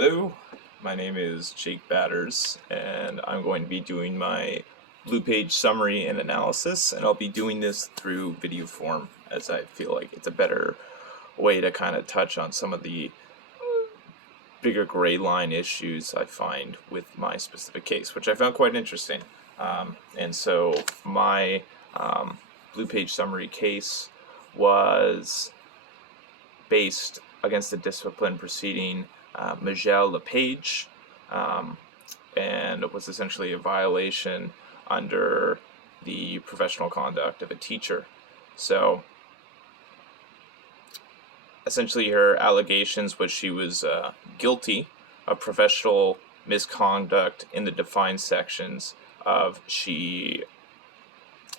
Hello, my name is Jake Batters, and I'm going to be doing my Blue Page summary and analysis, and I'll be doing this through video form as I feel like it's a better way to kind of touch on some of the bigger gray line issues I find with my specific case, which I found quite interesting. And so my Blue Page summary case was based against the discipline proceeding Miguel LePage, and it was essentially a violation under the professional conduct of a teacher. So essentially her allegations was she was guilty of professional misconduct in the defined sections of she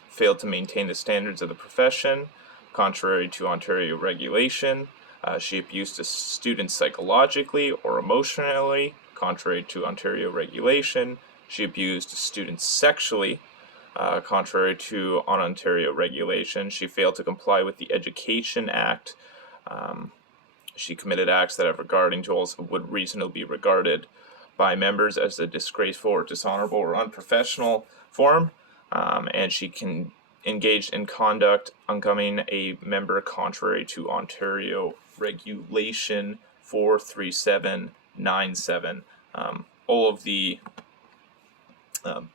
failed to maintain the standards of the profession, contrary to Ontario regulation. She abused a student psychologically or emotionally, contrary to Ontario regulation. She abused students sexually, contrary to Ontario regulation. She failed to comply with the Education Act. She committed acts that, regarding tools, would reasonably be regarded by members as a disgraceful or dishonorable or unprofessional form. And she can engaged in conduct unbecoming a member contrary to Ontario Regulation 43797. All of the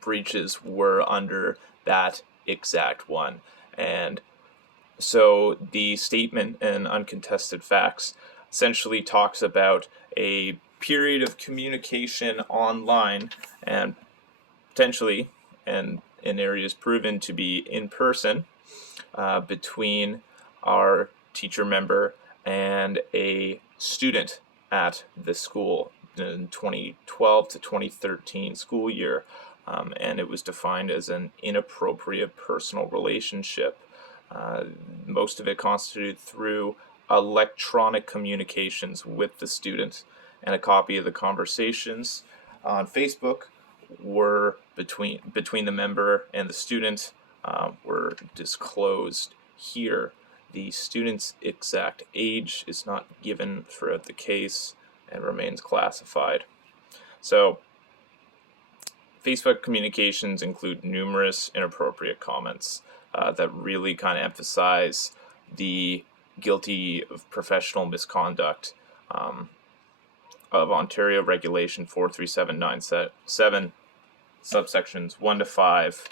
breaches were under that exact one. And so the statement in Uncontested Facts essentially talks about a period of communication online and potentially, and in areas proven to be in person, between our teacher member and a student at the school in 2012 to 2013 school year. And it was defined as an inappropriate personal relationship. Most of it constituted through electronic communications with the student, and a copy of the conversations on Facebook were between the member and the student were disclosed here. The student's exact age is not given throughout the case and remains classified. So Facebook communications include numerous inappropriate comments that really kind of emphasize the guilty of professional misconduct of Ontario Regulation 43797, subsections 1 to 5,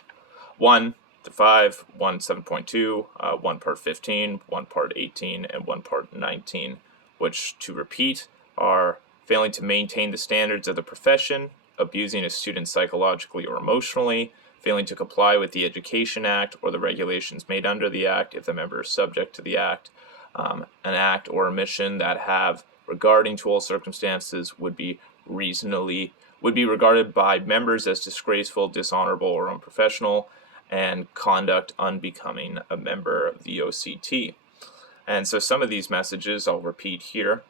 1 to 5, 1 7.2, 1 part 15, 1 part 18, and 1 part 19, which, to repeat, are failing to maintain the standards of the profession, abusing a student psychologically or emotionally, failing to comply with the Education Act or the regulations made under the Act if the member is subject to the Act, an act or omission that have, regarding to all circumstances, would be regarded by members as disgraceful, dishonorable, or unprofessional, and conduct unbecoming a member of the OCT. And so some of these messages I'll repeat here,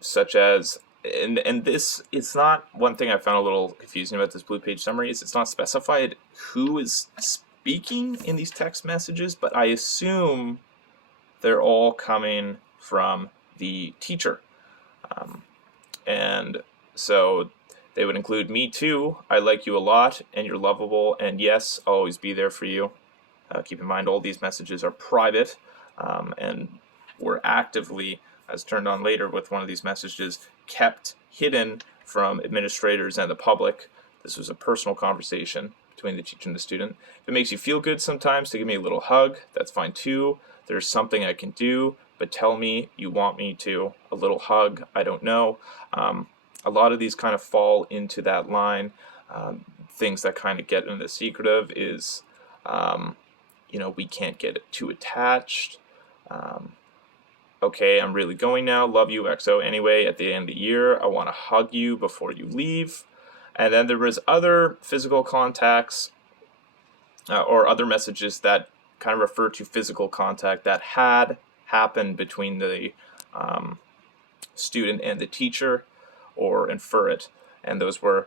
such as, and this, it's not, one thing I found a little confusing about this Blue Page summary is it's not specified who is speaking in these text messages, but I assume they're all coming from the teacher. And so they would include "me too," "I like you a lot," and "you're lovable," and "yes, I'll always be there for you." Keep in mind all these messages are private, and were actively, as turned on later with one of these messages, kept hidden from administrators and the public. This was a personal conversation between the teacher and the student. If it makes you feel good sometimes to give me a little hug, that's fine too. There's something I can do, but tell me you want me to. A little hug, I don't know. A lot of these kind of fall into that line. Things that kind of get into the secretive is, we can't get too attached. Okay, I'm really going now. Love you, XO. Anyway, at the end of the year, I want to hug you before you leave. And then there was other physical contacts or other messages that kind of refer to physical contact that had happened between the student and the teacher, or infer it. And those were,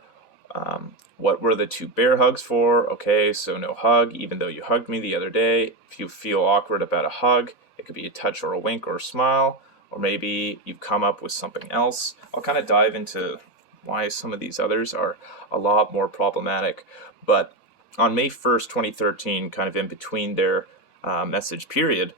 what were the two bear hugs for? Okay, so no hug, even though you hugged me the other day. If you feel awkward about a hug, it could be a touch or a wink or a smile. or maybe you've come up with something else. I'll kind of dive into why some of these others are a lot more problematic. But on May 1st, 2013, kind of in between their message period,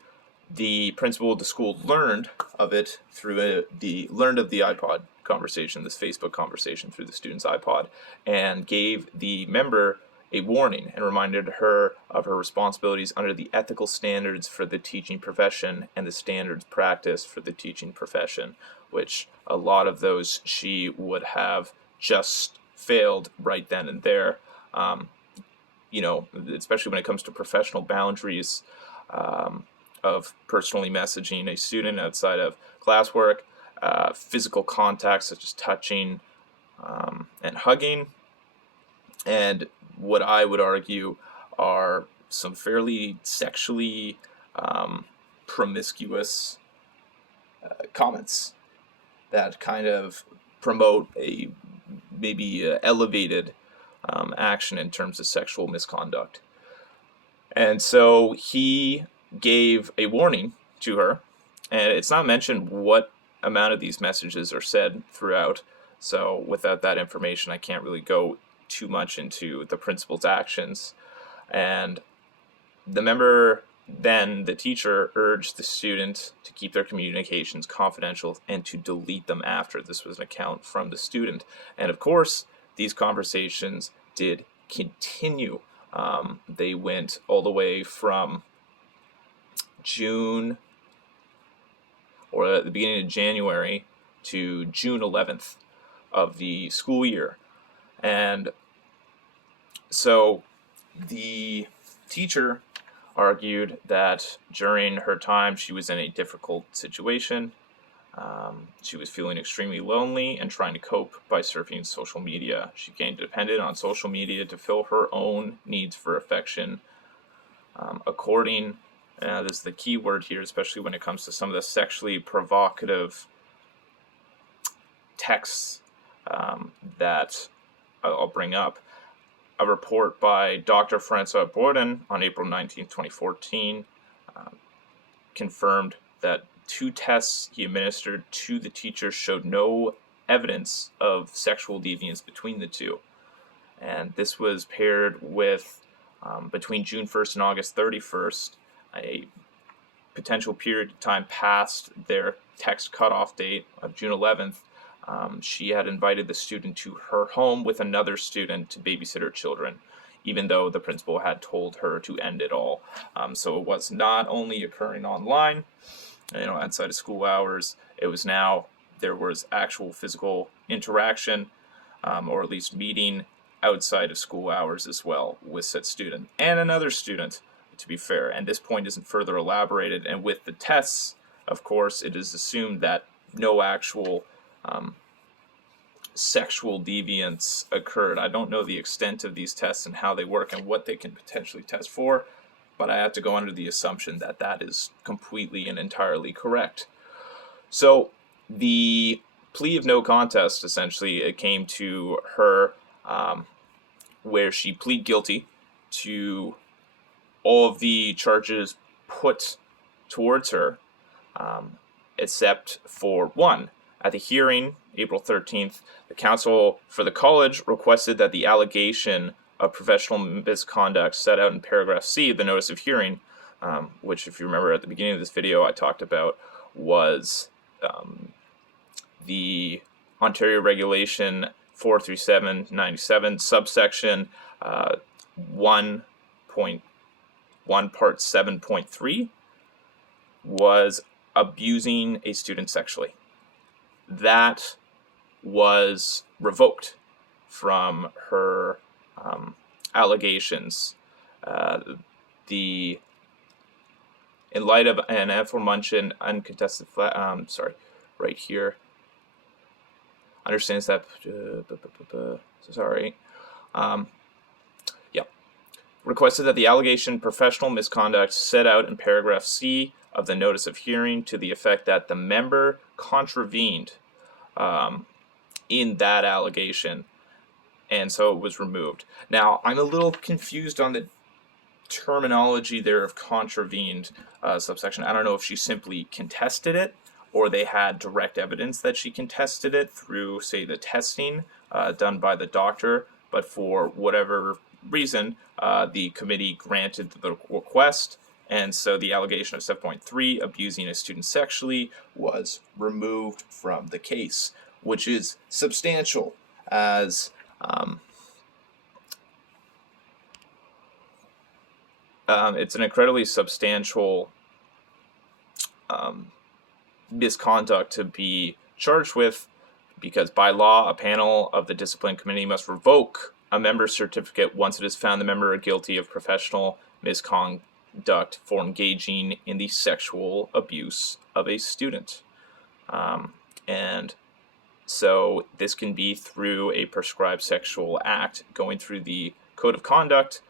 the principal of the school learned of it through the iPod conversation, this Facebook conversation through the student's iPod, and gave the member a warning and reminded her of her responsibilities under the ethical standards for the teaching profession and the standards practice for the teaching profession, which a lot of those she would have just failed right then and there. Especially when it comes to professional boundaries, of personally messaging a student outside of classwork, physical contact such as touching and hugging, and what I would argue are some fairly sexually promiscuous comments that kind of promote a maybe elevated action in terms of sexual misconduct. And so he gave a warning to her, and it's not mentioned what amount of these messages are said throughout. So without that information, I can't really go too much into the principal's actions. And the teacher urged the student to keep their communications confidential and to delete them after. This was an account from the student. And of course, these conversations did continue. They went all the way from June, or at the beginning of January, to June 11th of the school year. And so the teacher argued that during her time she was in a difficult situation. She was feeling extremely lonely and trying to cope by surfing social media. She became dependent on social media to fill her own needs for affection. This is the key word here, especially when it comes to some of the sexually provocative texts that I'll bring up. A report by Dr. Francois Bourdon on April 19, 2014 confirmed that 2 tests he administered to the teacher showed no evidence of sexual deviance between the two. And this was paired with, between June 1st and August 31st, a potential period of time past their text cutoff date of June 11th. She had invited the student to her home with another student to babysit her children, even though the principal had told her to end it all. So it was not only occurring online, outside of school hours. It was now, there was actual physical interaction, or at least meeting outside of school hours as well with said student and another student, to be fair. And this point isn't further elaborated. And with the tests, of course, it is assumed that no actual sexual deviance occurred. I don't know the extent of these tests and how they work and what they can potentially test for, but I have to go under the assumption that that is completely and entirely correct. So the plea of no contest, essentially, it came to her where she pleaded guilty to all of the charges put towards her, except for one. At the hearing, April 13th, the counsel for the college requested that the allegation of professional misconduct set out in paragraph C of the notice of hearing, which, if you remember at the beginning of this video, I talked about, was the Ontario Regulation 43797, subsection 1.1, part 7.3, was abusing a student sexually. That was revoked from her allegations. In light of an aforementioned uncontested right here, understands that, requested that the allegation professional misconduct set out in paragraph C of the notice of hearing to the effect that the member contravened in that allegation, and so it was removed. Now, I'm a little confused on the terminology there of contravened subsection. I don't know if she simply contested it or they had direct evidence that she contested it through, say, the testing done by the doctor, but for whatever reason, the committee granted the request, and so the allegation of 7.3, abusing a student sexually, was removed from the case, which is substantial, as it's an incredibly substantial misconduct to be charged with, because by law, a panel of the discipline committee must revoke a member's certificate once it is found the member is guilty of professional misconduct for engaging in the sexual abuse of a student. And so this can be through a prescribed sexual act, going through the code of conduct,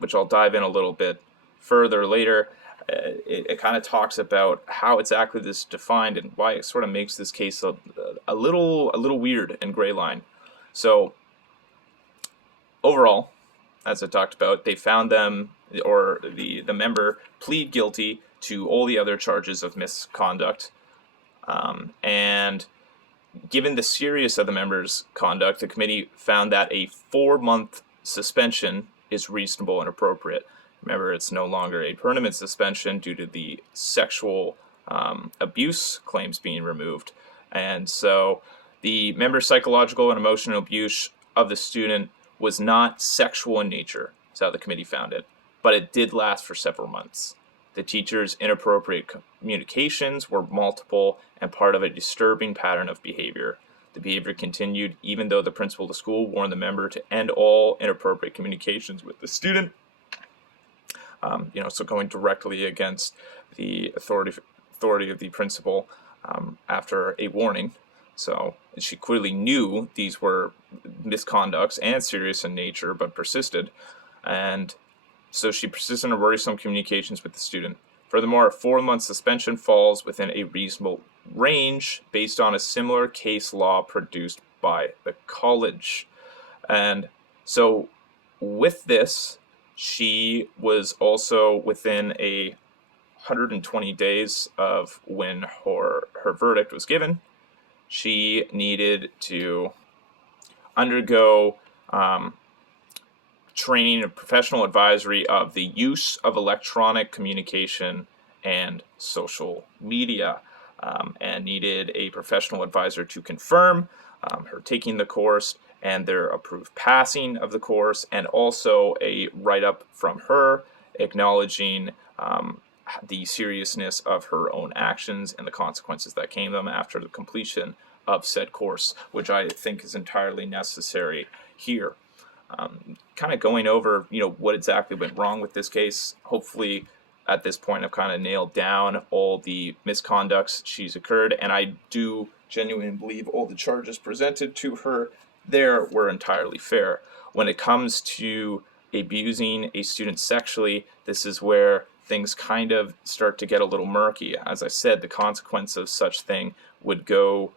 which I'll dive in a little bit further later. It kind of talks about how exactly this is defined and why it sort of makes this case a little weird and gray line. So overall, as I talked about, they found them, or the member, plead guilty to all the other charges of misconduct. And given the seriousness of the member's conduct, the committee found that a 4-month suspension is reasonable and appropriate. Remember, it's no longer a permanent suspension due to the sexual abuse claims being removed. And so the member's psychological and emotional abuse of the student was not sexual in nature, is how the committee found it, but it did last for several months. The teacher's inappropriate communications were multiple and part of a disturbing pattern of behavior. The behavior continued even though the principal of the school warned the member to end all inappropriate communications with the student. So going directly against the authority of the principal after a warning. So she clearly knew these were misconducts and serious in nature, but persisted. And so she persisted in worrisome communications with the student. Furthermore, a 4-month suspension falls within a reasonable range based on a similar case law produced by the college. And so with this, she was also within 120 days of when her verdict was given. She needed to undergo training and professional advisory of the use of electronic communication and social media, and needed a professional advisor to confirm her taking the course and their approved passing of the course, and also a write-up from her acknowledging the seriousness of her own actions and the consequences that came to them after the completion of said course, which I think is entirely necessary here. Kind of going over, what exactly went wrong with this case. Hopefully, at this point, I've kind of nailed down all the misconducts she's occurred, and I do genuinely believe all the charges presented to her there were entirely fair. When it comes to abusing a student sexually, this is where things kind of start to get a little murky. As I said, the consequence of such thing would go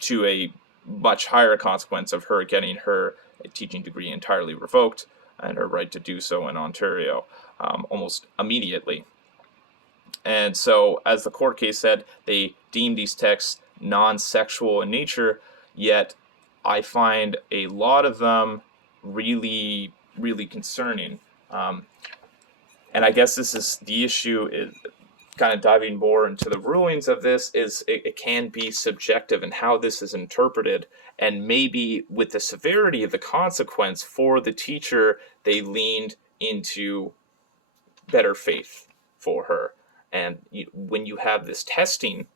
to a much higher consequence of her getting her teaching degree entirely revoked and her right to do so in Ontario almost immediately. And so, as the court case said, they deemed these texts non-sexual in nature, yet I find a lot of them really, really concerning. And I guess this is the issue, is kind of diving more into the rulings of this, is it can be subjective in how this is interpreted, and maybe with the severity of the consequence for the teacher, they leaned into better faith for her. And when you have this testing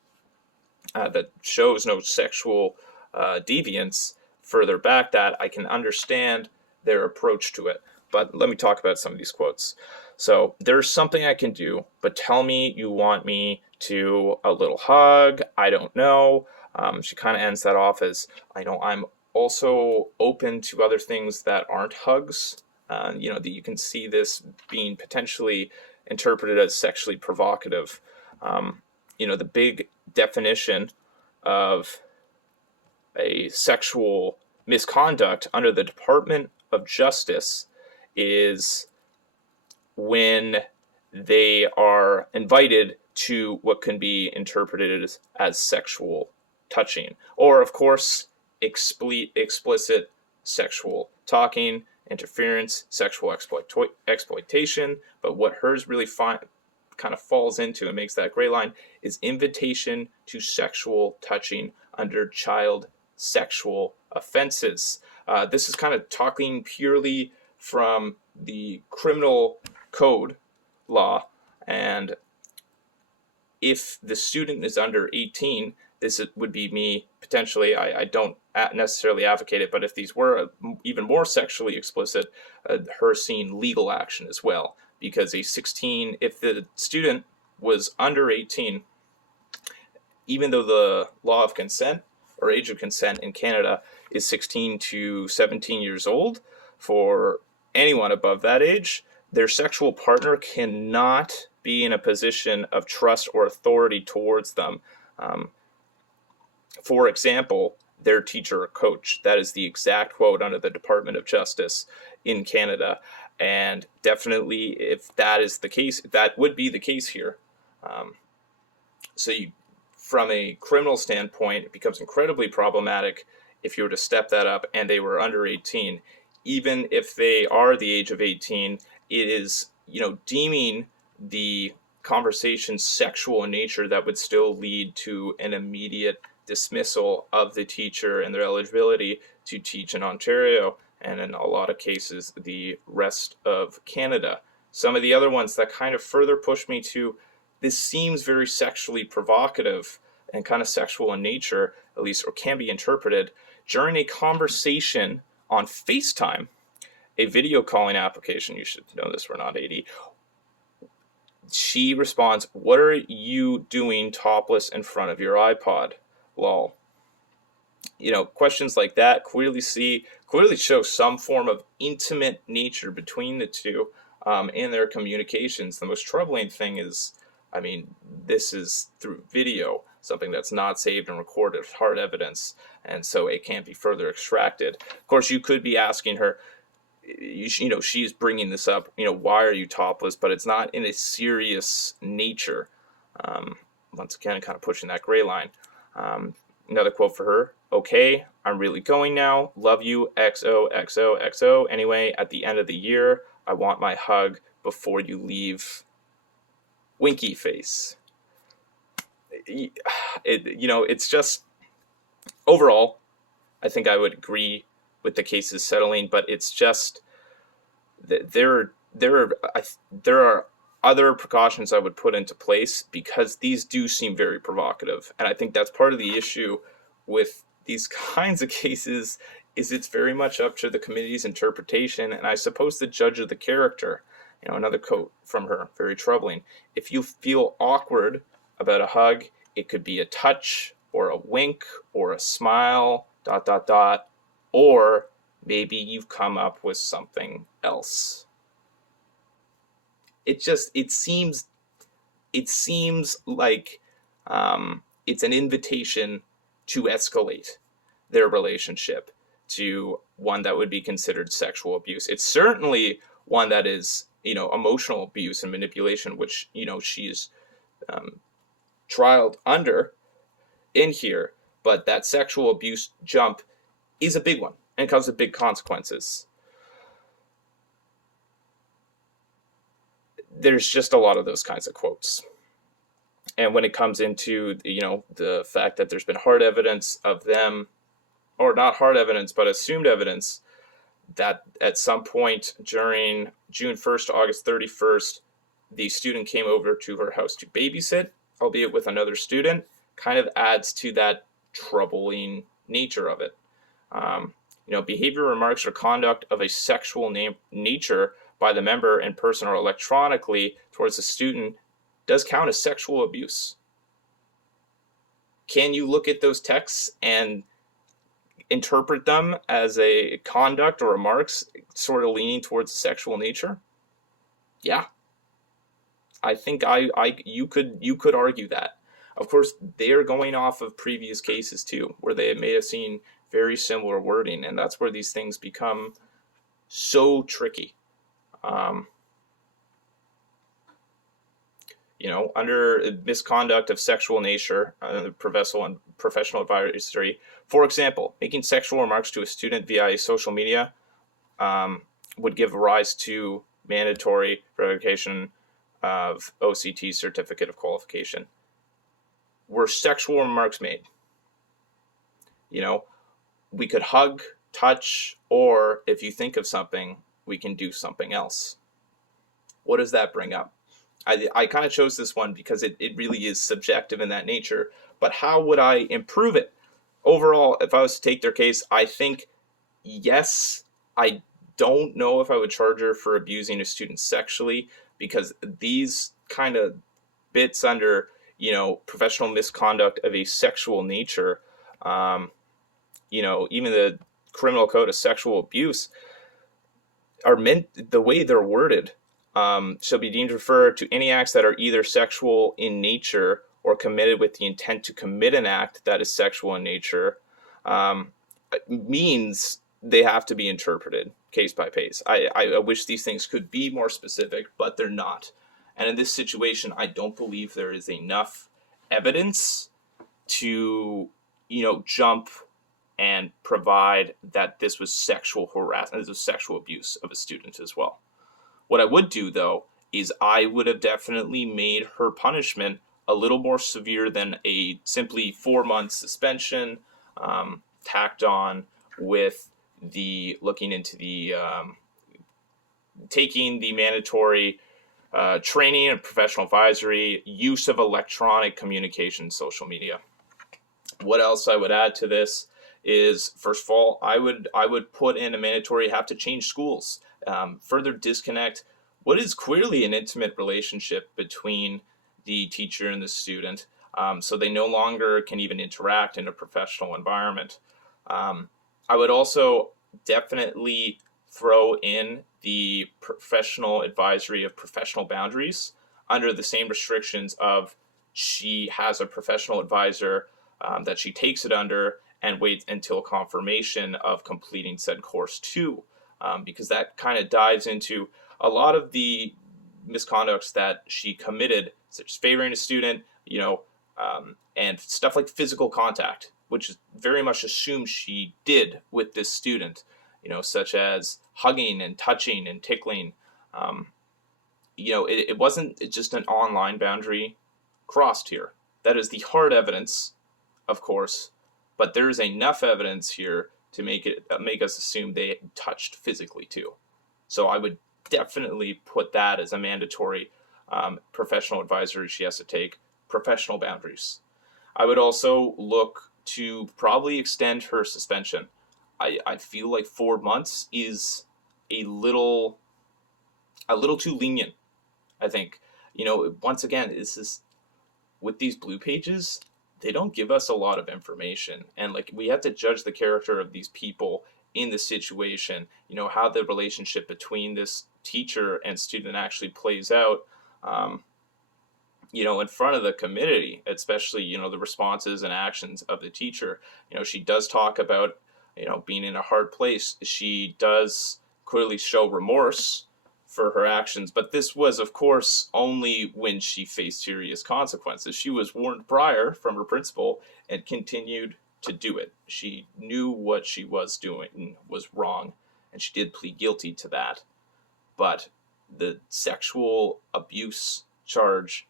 that shows no sexual deviance further back, that I can understand their approach to it. But let me talk about some of these quotes. So, there's something I can do, but tell me you want me to a little hug. I don't know. She kind of ends that off as, I'm also open to other things that aren't hugs. That you can see this being potentially interpreted as sexually provocative. The big definition of a sexual misconduct under the Department of Justice is when they are invited to what can be interpreted as sexual touching, or of course explicit sexual talking, interference, sexual exploitation. But what hers really kind of falls into and makes that gray line is invitation to sexual touching under child sexual offenses. This is kind of talking purely from the criminal code law, and if the student is under 18, this would be me potentially. I don't necessarily advocate it, but if these were even more sexually explicit, her seeing legal action as well. Because if the student was under 18, even though the law of consent or age of consent in Canada is 16 to 17 years old, for anyone above that age, their sexual partner cannot be in a position of trust or authority towards them. For example, their teacher or coach. That is the exact quote under the Department of Justice in Canada. And definitely, if that is the case, that would be the case here. From a criminal standpoint, it becomes incredibly problematic if you were to step that up and they were under 18. Even if they are the age of 18, it is, deeming the conversation sexual in nature that would still lead to an immediate dismissal of the teacher and their eligibility to teach in Ontario, and in a lot of cases, the rest of Canada. Some of the other ones that kind of further push me to this seems very sexually provocative and kind of sexual in nature, at least, or can be interpreted during a conversation on FaceTime, a video calling application. You should know this, we're not 80. She responds, "What are you doing topless in front of your iPod? Lol." Questions like that clearly show some form of intimate nature between the two in their communications. The most troubling thing is, this is through video, something that's not saved and recorded as hard evidence, and so it can't be further extracted. Of course, you could be asking her, she's bringing this up, why are you topless? But it's not in a serious nature. Once again, kind of pushing that gray line. Another quote for her: "Okay, I'm really going now. Love you, XOXOXO. Anyway, at the end of the year, I want my hug before you leave. Winky face." It's just, overall, I think I would agree with the cases settling, but it's just there are other precautions I would put into place, because these do seem very provocative, and I think that's part of the issue with these kinds of cases. Is it's very much up to the committee's interpretation, and I suppose the judge of the character. Another quote from her, very troubling: "If you feel awkward about a hug, it could be a touch or a wink or a smile, ... or maybe you've come up with something else." It seems like it's an invitation to escalate their relationship to one that would be considered sexual abuse. It's certainly one that is, emotional abuse and manipulation, which, she's trialed under in here. But that sexual abuse jump is a big one and comes with big consequences. There's just a lot of those kinds of quotes. And when it comes into, the fact that there's been hard evidence of them, or not hard evidence, but assumed evidence, that at some point during June 1st to August 31st, the student came over to her house to babysit, albeit with another student, kind of adds to that troubling nature of it. Behavior, remarks, or conduct of a sexual nature by the member in person or electronically towards the student does count as sexual abuse. Can you look at those texts and interpret them as a conduct or remarks sort of leaning towards sexual nature? Yeah. I think you could argue that. Of course, they're going off of previous cases too, where they may have seen very similar wording, and that's where these things become so tricky. under misconduct of sexual nature, professional advisory, for example, making sexual remarks to a student via social media would give rise to mandatory revocation of OCT certificate of qualification. Were sexual remarks made? We could hug, touch, or if you think of something, we can do something else. What does that bring up? I kind of chose this one because it really is subjective in that nature, but how would I improve it? Overall, if I was to take their case, I think, yes, I don't know if I would charge her for abusing a student sexually, because these kind of bits under, professional misconduct of a sexual nature, even the criminal code of sexual abuse are meant, the way they're worded, shall be deemed to refer to any acts that are either sexual in nature or committed with the intent to commit an act that is sexual in nature, means they have to be interpreted case by case. I wish these things could be more specific, but they're not. And in this situation, I don't believe there is enough evidence to, jump and provide that this was sexual harassment, this was sexual abuse of a student as well. What I would do, though, is I would have definitely made her punishment a little more severe than a simply 4-month suspension, tacked on with the looking into the taking the mandatory training and professional advisory, use of electronic communication, social media. What else I would add to this is, first of all, I would put in a mandatory have to change schools, further disconnect what is clearly an intimate relationship between the teacher and the student, so they no longer can even interact in a professional environment. I would also definitely throw in the professional advisory of professional boundaries under the same restrictions of she has a professional advisor that she takes it under and waits until confirmation of completing said course too, because that kind of dives into a lot of the misconducts that she committed, such as favoring a student, and stuff like physical contact, which is very much assumed she did with this student, such as hugging and touching and tickling. It wasn't just an online boundary crossed here. That is the hard evidence, of course, but there is enough evidence here to make us assume they touched physically too. So I would definitely put that as a mandatory professional advisory she has to take, professional boundaries. I would also look to probably extend her suspension. I feel like 4 months is a little too lenient, I think. Once again, this is with these blue pages, they don't give us a lot of information, and we have to judge the character of these people in the situation, how the relationship between this teacher and student actually plays out, in front of the community, especially, the responses and actions of the teacher. She does talk about, being in a hard place. She does clearly show remorse for her actions, but this was, of course, only when she faced serious consequences. She was warned prior from her principal and continued to do it. She knew what she was doing was wrong, and she did plead guilty to that. But the sexual abuse charge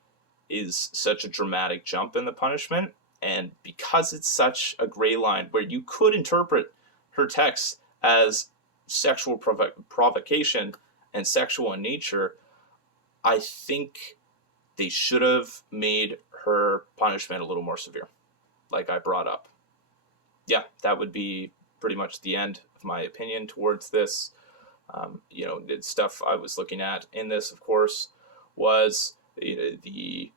is such a dramatic jump in the punishment, and because it's such a gray line where you could interpret her text as sexual provocation and sexual in nature, I think they should have made her punishment a little more severe, like I brought up. Yeah, that would be pretty much the end of my opinion towards this. The stuff I was looking at in this, of course, was the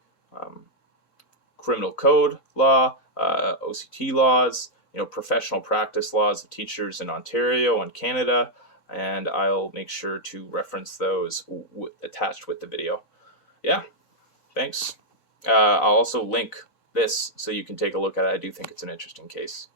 criminal code law, OCT laws, professional practice laws of teachers in Ontario and Canada, and I'll make sure to reference those attached with the video. Yeah, thanks. I'll also link this so you can take a look at it. I do think it's an interesting case.